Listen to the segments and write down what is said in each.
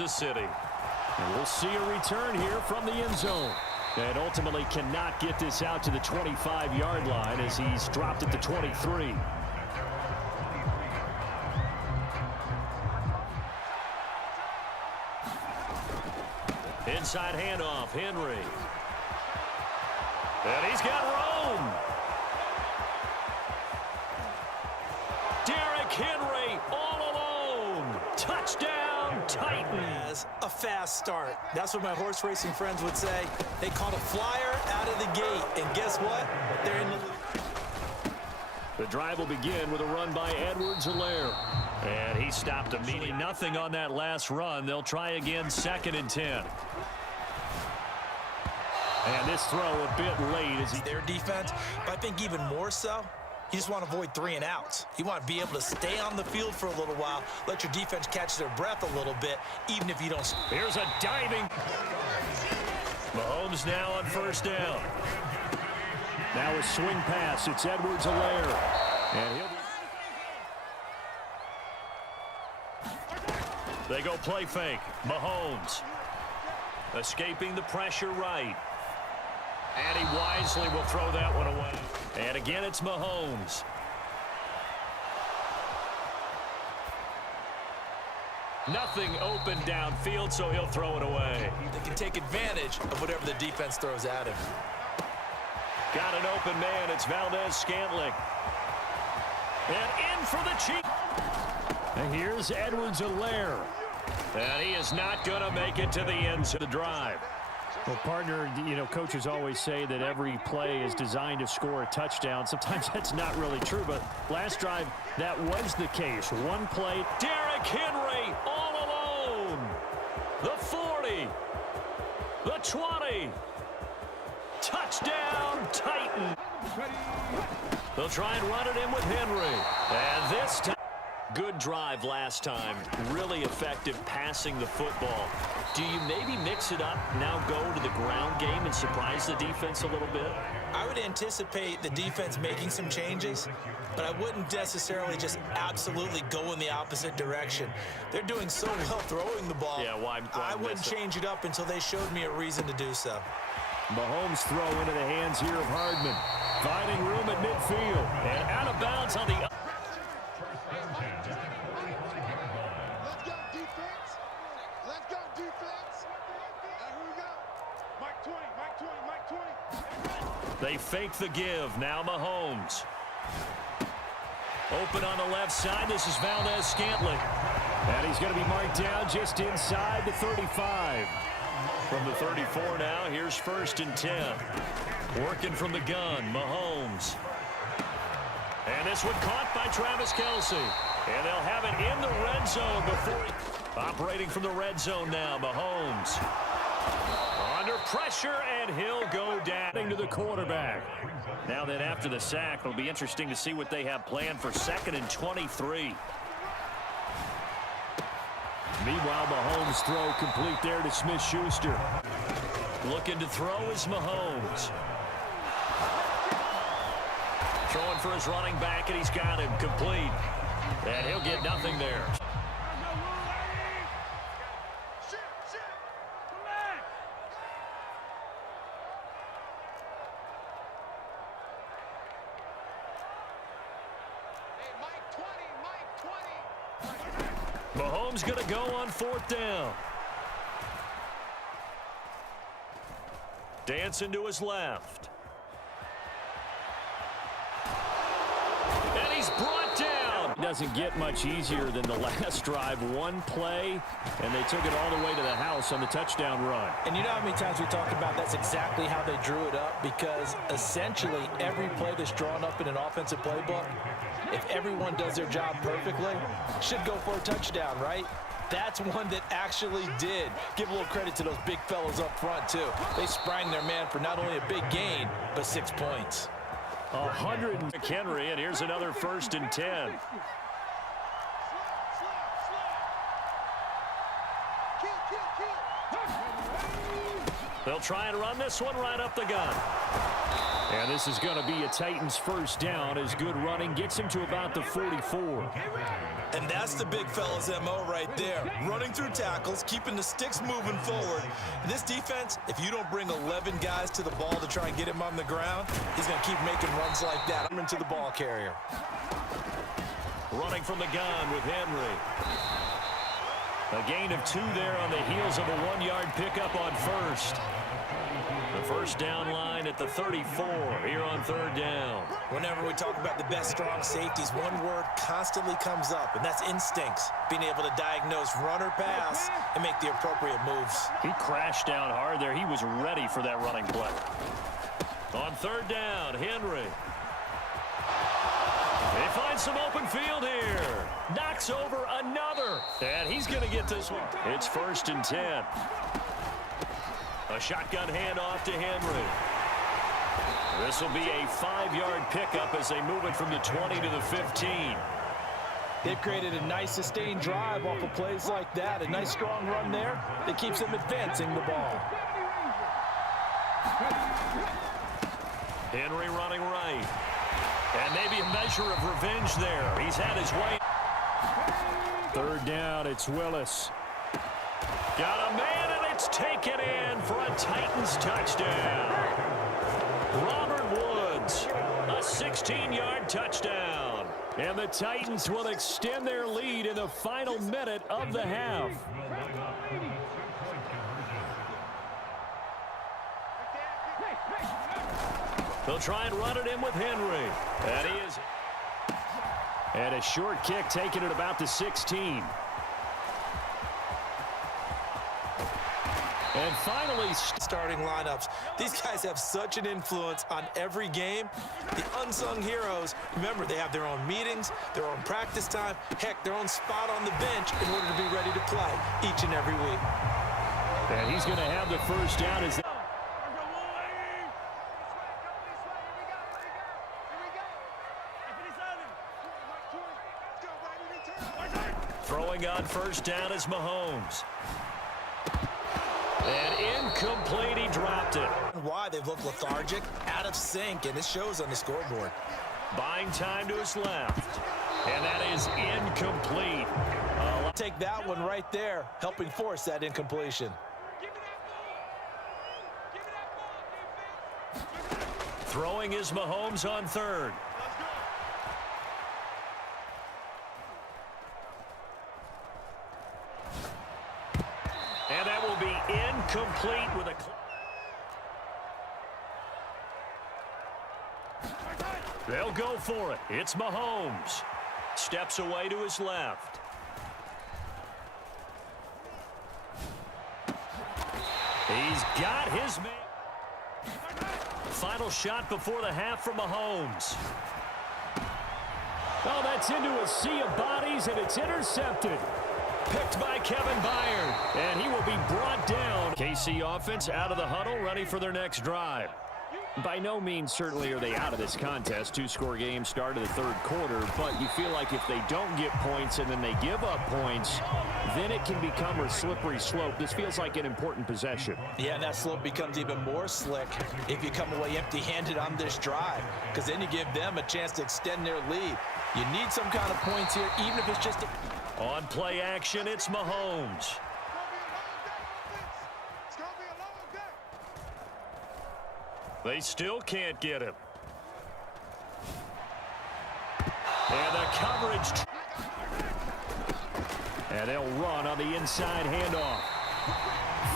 Kansas City. And we'll see a return here from the end zone. And ultimately cannot get this out to the 25-yard line as he's dropped at the 23. Inside handoff, Henry. And he's got Rome. Derrick Henry all alone. Touchdown, Titans. A fast start. That's what my horse racing friends would say. They caught a flyer out of the gate. And guess what? They're in the drive will begin with a run by Edwards-Helaire. And he stopped immediately. Nothing on that last run. They'll try again, 2nd and 10. And this throw a bit late as their defense, but I think even more so, you just want to avoid 3 and outs. You want to be able to stay on the field for a little while, let your defense catch their breath a little bit, even if you don't. Here's a diving. Mahomes now on 1st down. Now a swing pass. It's Edwards-Helaire. And he'll be... They go play fake. Mahomes escaping the pressure right. And he wisely will throw that one away. And again, it's Mahomes. Nothing open downfield, so he'll throw it away. They can take advantage of whatever the defense throws at him. Got an open man. It's Valdez-Scantling. And in for the Chiefs. And here's Edwards-Helaire. And he is not going to make it to the end of the drive. Well, partner, you know, coaches always say that every play is designed to score a touchdown. Sometimes that's not really true, but last drive, that was the case. One play. Derrick Henry all alone. The 40. The 20. Touchdown, Titan. They'll try and run it in with Henry. And this time, good drive last time. Really effective passing the football. Do you maybe mix it up, now go to the ground game and surprise the defense a little bit? I would anticipate the defense making some changes, but I wouldn't necessarily just absolutely go in the opposite direction. They're doing so well throwing the ball. Yeah, why I wouldn't change it up until they showed me a reason to do so. Mahomes throw into the hands here of Hardman. Finding room at midfield. And out of bounds on the... They fake the give. Now Mahomes. Open on the left side. This is Valdez-Scantling. And he's going to be marked down just inside the 35. From the 34 now, here's 1st and 10. Working from the gun, Mahomes. And this one caught by Travis Kelce. And they'll have it in the red zone before... Operating from the red zone now, Mahomes. Under pressure, and he'll go down to the quarterback. Now then, after the sack, it'll be interesting to see what they have planned for 2nd and 23. Meanwhile, Mahomes' throw complete there to Smith-Schuster. Looking to throw is Mahomes. Throwing for his running back, and he's got him complete. And he'll get nothing there. Mahomes going to go on 4th down. Dancing to his left. And he's brought down. It doesn't get much easier than the last drive. One play, and they took it all the way to the house on the touchdown run. And you know how many times we talk about that's exactly how they drew it up, because essentially every play that's drawn up in an offensive playbook, if everyone does their job perfectly, should go for a touchdown, right? That's one that actually did. Give a little credit to those big fellas up front, too. They sprang their man for not only a big gain, but 6 points. 100 Henry, and here's another 1st and 10. They'll try and run this one right up the gun. And this is going to be a Titans first down as good running gets him to about the 44. And that's the big fella's MO right there. Running through tackles, keeping the sticks moving forward. This defense, if you don't bring 11 guys to the ball to try and get him on the ground, he's going to keep making runs like that. Into the ball carrier. Running from the gun with Henry. A gain of 2 there on the heels of a 1-yard pickup on first. The first down line at the 34 here on third down. Whenever we talk about the best strong safeties, one word constantly comes up, and that's instincts. Being able to diagnose run or pass and make the appropriate moves. He crashed down hard there. He was ready for that running play. On third down, Henry. They find some open field here. Knocks over another. And he's going to get this one. It's 1st and 10. A shotgun handoff to Henry. This will be a 5-yard pickup as they move it from the 20 to the 15. They've created a nice sustained drive off of plays like that. A nice strong run there that keeps them advancing the ball. Henry running right. And maybe a measure of revenge there. He's had his way. Third down, it's Willis. Got a man, and it's taken in for a Titans touchdown. Robert Woods, a 16-yard touchdown. And the Titans will extend their lead in the final minute of the half. They'll try and run it in with Henry. And he is. And a short kick taken at about the 16. And finally, starting lineups. These guys have such an influence on every game. The unsung heroes, remember, they have their own meetings, their own practice time, heck, their own spot on the bench in order to be ready to play each and every week. And he's going to have the first down as throwing on first down is Mahomes. And incomplete, he dropped it. Why they've looked lethargic, out of sync, and it shows on the scoreboard. Buying time to his left. And that is incomplete. Take that one right there, helping force that incompletion. Throwing is Mahomes on third. And that will be incomplete with a... They'll go for it. It's Mahomes. Steps away to his left. He's got his man. Final shot before the half from Mahomes. oh, that's into a sea of bodies, and it's intercepted. Picked by Kevin Byard. And he will be brought down. KC offense out of the huddle, ready for their next drive. By no means certainly are they out of this contest. 2-score game start of the third quarter, but you feel like if they don't get points and then they give up points, then it can become a slippery slope. This feels like an important possession. Yeah, and that slope becomes even more slick if you come away empty-handed on this drive, because then you give them a chance to extend their lead. You need some kind of points here, even if it's just On play action, it's Mahomes. They still can't get him. And the coverage. And they'll run on the inside handoff.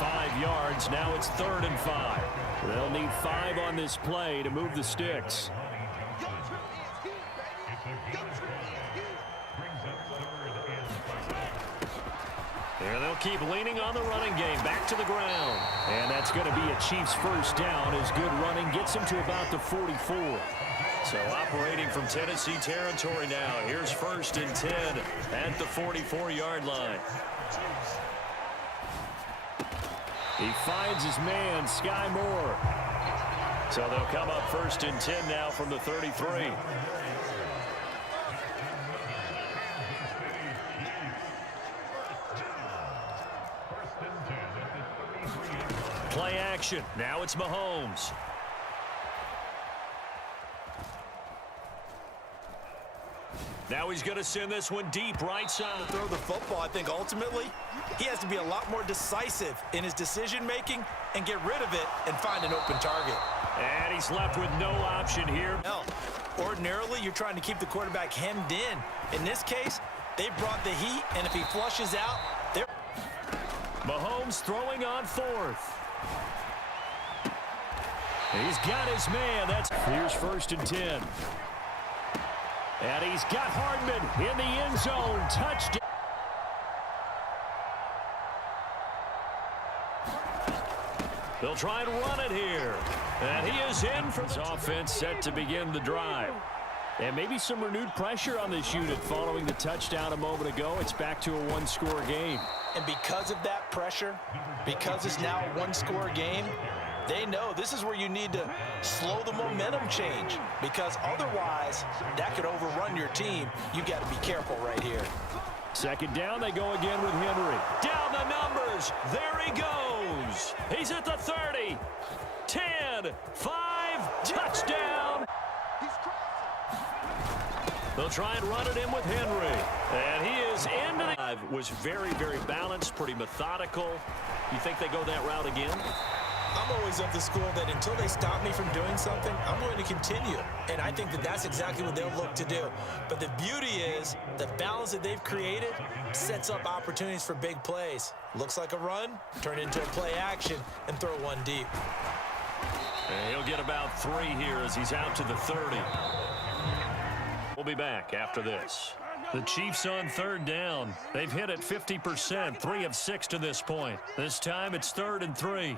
5 yards. Now it's 3rd and 5. They'll need 5 on this play to move the sticks. And they'll keep leaning on the running game. Back to the ground. And that's going to be a Chiefs first down as good running gets them to about the 44. So operating from Tennessee territory now. Here's 1st and 10 at the 44-yard line. He finds his man, Sky Moore. So they'll come up 1st and 10 now from the 33. Play action. Now it's Mahomes. Now he's going to send this one deep right side. Throw the football, I think ultimately he has to be a lot more decisive in his decision-making and get rid of it and find an open target. And he's left with no option here. Ordinarily, you're trying to keep the quarterback hemmed in. In this case, they brought the heat, and if he flushes out, they're... Mahomes throwing on fourth. He's got his man. Here's 1st and 10. And he's got Hardman in the end zone. Touchdown. They'll try and run it here. And he is in for his offense set to begin the drive. And maybe some renewed pressure on this unit following the touchdown a moment ago. It's back to a one-score game. And because of that pressure, because it's now a one-score game, they know this is where you need to slow the momentum change, because otherwise that could overrun your team. You got to be careful right here. 2nd down, they go again with Henry. Down the numbers. There he goes. He's at the 30. 10, 5, touchdown. They'll try and run it in with Henry. And he is into the... Was very, very balanced, pretty methodical. You think they go that route again? I'm always of the school that until they stop me from doing something, I'm going to continue. And I think that that's exactly what they'll look to do. But the beauty is the balance that they've created sets up opportunities for big plays. Looks like a run, turn into a play action, and throw one deep. And he'll get about 3 here as he's out to the 30. We'll be back after this. The Chiefs on 3rd down. They've hit it 50%, 3 of 6 to this point. This time it's 3rd and 3.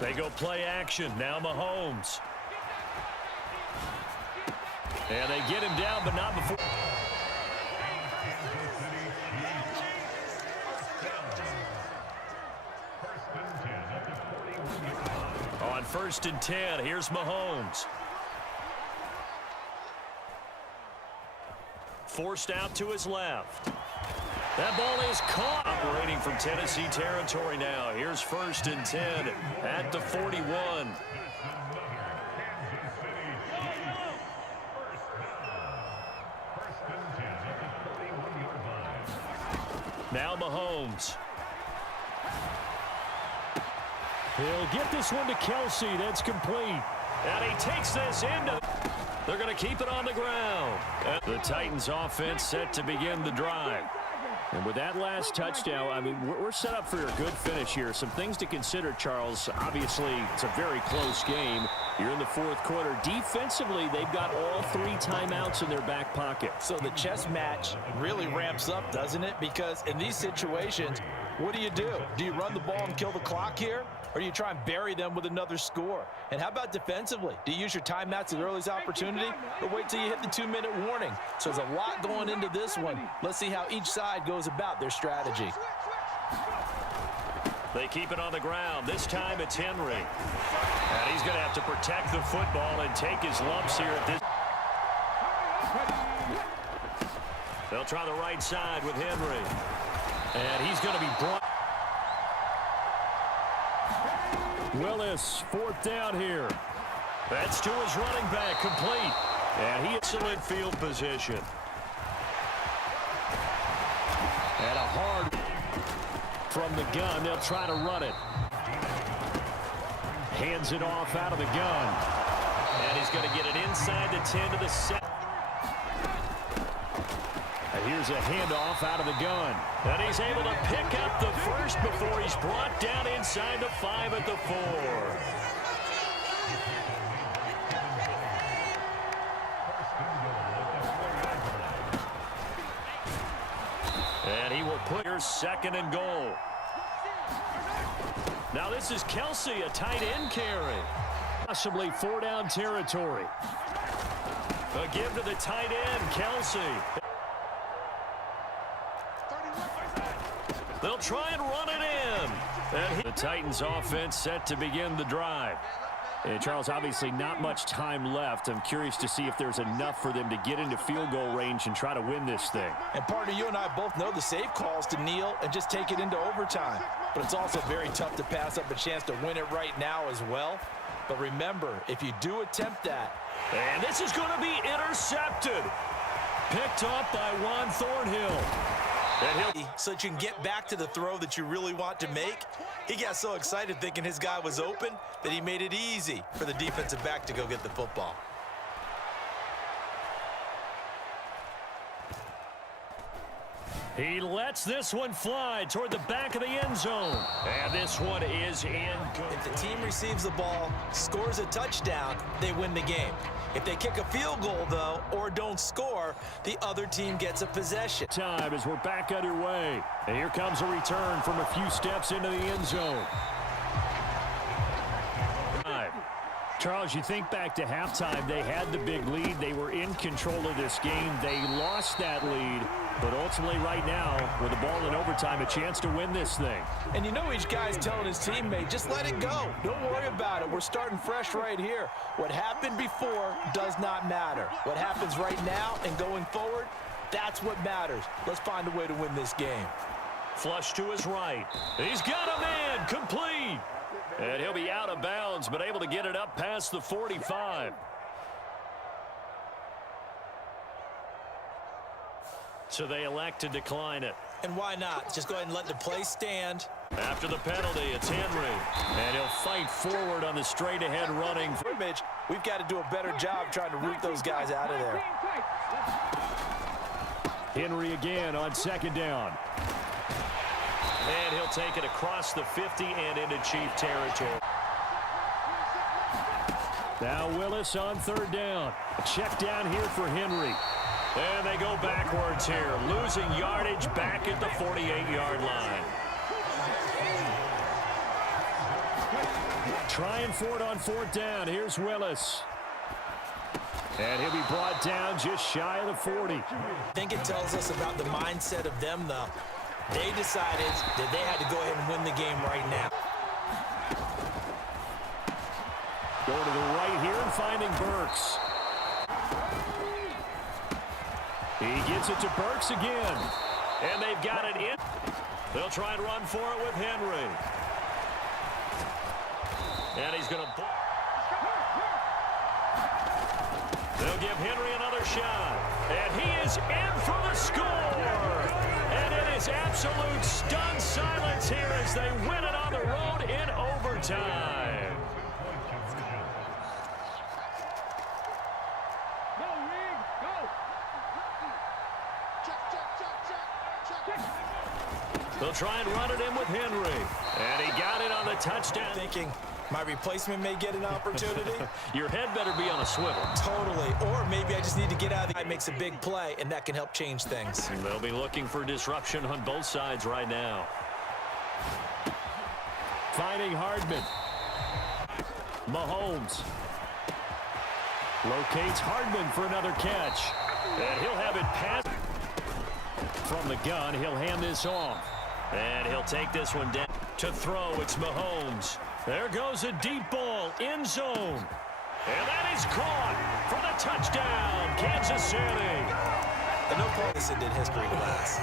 They go play action. Now Mahomes. And they get him down, but not before. On 1st and 10, here's Mahomes. Forced out to his left. That ball is caught. Operating from Tennessee territory now. Here's 1st and 10 at the 41. Now Mahomes. He'll get this one to Kelsey. That's complete. And he takes this into... They're going to keep it on the ground. And the Titans offense set to begin the drive. And with that last touchdown, I mean, we're set up for a good finish here. Some things to consider, Charles. Obviously, it's a very close game. You're in the 4th quarter. Defensively, they've got all 3 timeouts in their back pocket. So the chess match really ramps up, doesn't it? Because in these situations, what do? Do you run the ball and kill the clock here? Or do you try and bury them with another score? And how about defensively? Do you use your timeouts at earliest opportunity, or wait till you hit the 2-minute warning? So there's a lot going into this one. Let's see how each side goes about their strategy. They keep it on the ground. This time it's Henry. And he's going to have to protect the football and take his lumps here at this. They'll try the right side with Henry. And he's going to be brought. Willis, 4th down here. That's to his running back, complete. And he excellent field position. And a hard from the gun. They'll try to run it. Hands it off out of the gun. And he's going to get it inside the 10 to the 7. And here's a handoff out of the gun. And he's able to pick up the first before he's brought down inside the 5 at the 4. And he will put your 2nd and goal. Now this is Kelsey, a tight end carry. Possibly 4-down territory. A give to the tight end, Kelsey. They'll try and run it in. And the Titans offense set to begin the drive. And Charles, obviously not much time left. I'm curious to see if there's enough for them to get into field goal range and try to win this thing. And partner, you and I both know the safe calls to kneel and just take it into overtime. But it's also very tough to pass up a chance to win it right now as well. But remember, if you do attempt that. And this is going to be intercepted. Picked up by Juan Thornhill. So that you can get back to the throw that you really want to make. He got so excited thinking his guy was open that he made it easy for the defensive back to go get the football. He lets this one fly toward the back of the end zone. And this one is in. If the team receives the ball, scores a touchdown, they win the game. If they kick a field goal, though, or don't score, the other team gets a possession. Time as we're back underway. And here comes a return from a few steps into the end zone. Charles, you think back to halftime, they had the big lead. They were in control of this game. They lost that lead. But ultimately right now, with the ball in overtime, a chance to win this thing. And you know each guy's telling his teammate, just let it go. Don't worry about it. We're starting fresh right here. What happened before does not matter. What happens right now and going forward, that's what matters. Let's find a way to win this game. Flush to his right. He's got a man complete. And he'll be out of bounds, but able to get it up past the 45. So they elect to decline it. And why not? Just go ahead and let the play stand. After the penalty, it's Henry. And he'll fight forward on the straight-ahead running. We've got to do a better job trying to root those guys out of there. Henry again on second down. And he'll take it across the 50 and into Chief territory. Now Willis on third down. A check down here for Henry. And they go backwards here, losing yardage back at the 48-yard line. Trying for it on fourth down. Here's Willis. And he'll be brought down just shy of the 40. I think it tells us about the mindset of them, though. They decided that they had to go ahead and win the game right now. Going to the right here and finding Burks. He gets it to Burks again. And they've got it in. They'll try and run for it with Henry. And he's going to... They'll give Henry another shot. And he is in for the score. And it is absolute stunned silence here as they win it on the road in overtime. They'll try and run it in with Henry. And he got it on the touchdown. Thinking my replacement may get an opportunity. Your head better be on a swivel. Totally. Or maybe I just need to get out of the guy makes a big play, and that can help change things. They'll be looking for disruption on both sides right now. Finding Hardman. Mahomes. Locates Hardman for another catch. And he'll have it passed. From the gun, he'll hand this off. And he'll take this one down. To throw, it's Mahomes. There goes a deep ball, end zone. And that is caught for the touchdown, Kansas City. And no partisan did history class.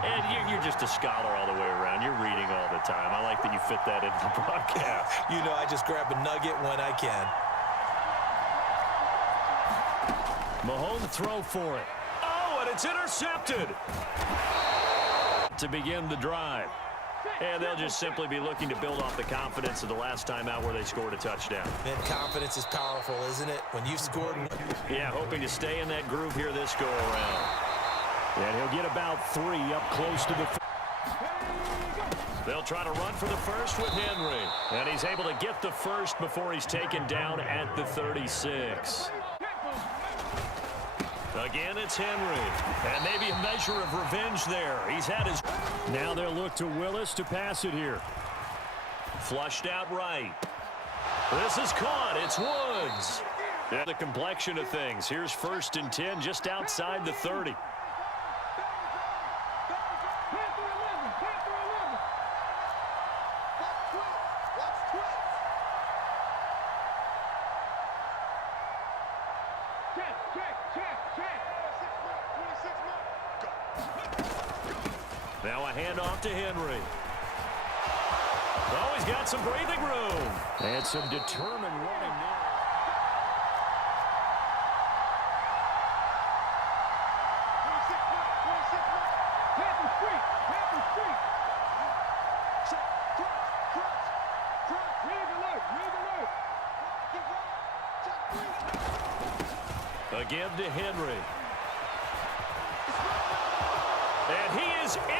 And you're just a scholar all the way around. You're reading all the time. I like that you fit that into the broadcast. You know, I just grab a nugget when I can. Mahomes throw for it. Oh, and it's intercepted. To begin the drive. And they'll just simply be looking to build off the confidence of the last time out where they scored a touchdown. Man, confidence is powerful, isn't it? When you've scored. Yeah, hoping to stay in that groove here this go-around. And he'll get about 3 up close to the... They'll try to run for the first with Henry. And he's able to get the first before he's taken down at the 36. Again, it's Henry. And maybe a measure of revenge there. He's had his... Now they'll look to Willis to pass it here. Flushed out right. This is caught. It's Woods. Yeah, the complexion of things. Here's 1st and 10 just outside the 30. Now a handoff to Henry. Oh, he's got some breathing room. And some determined running there. Again to Henry. And he is in.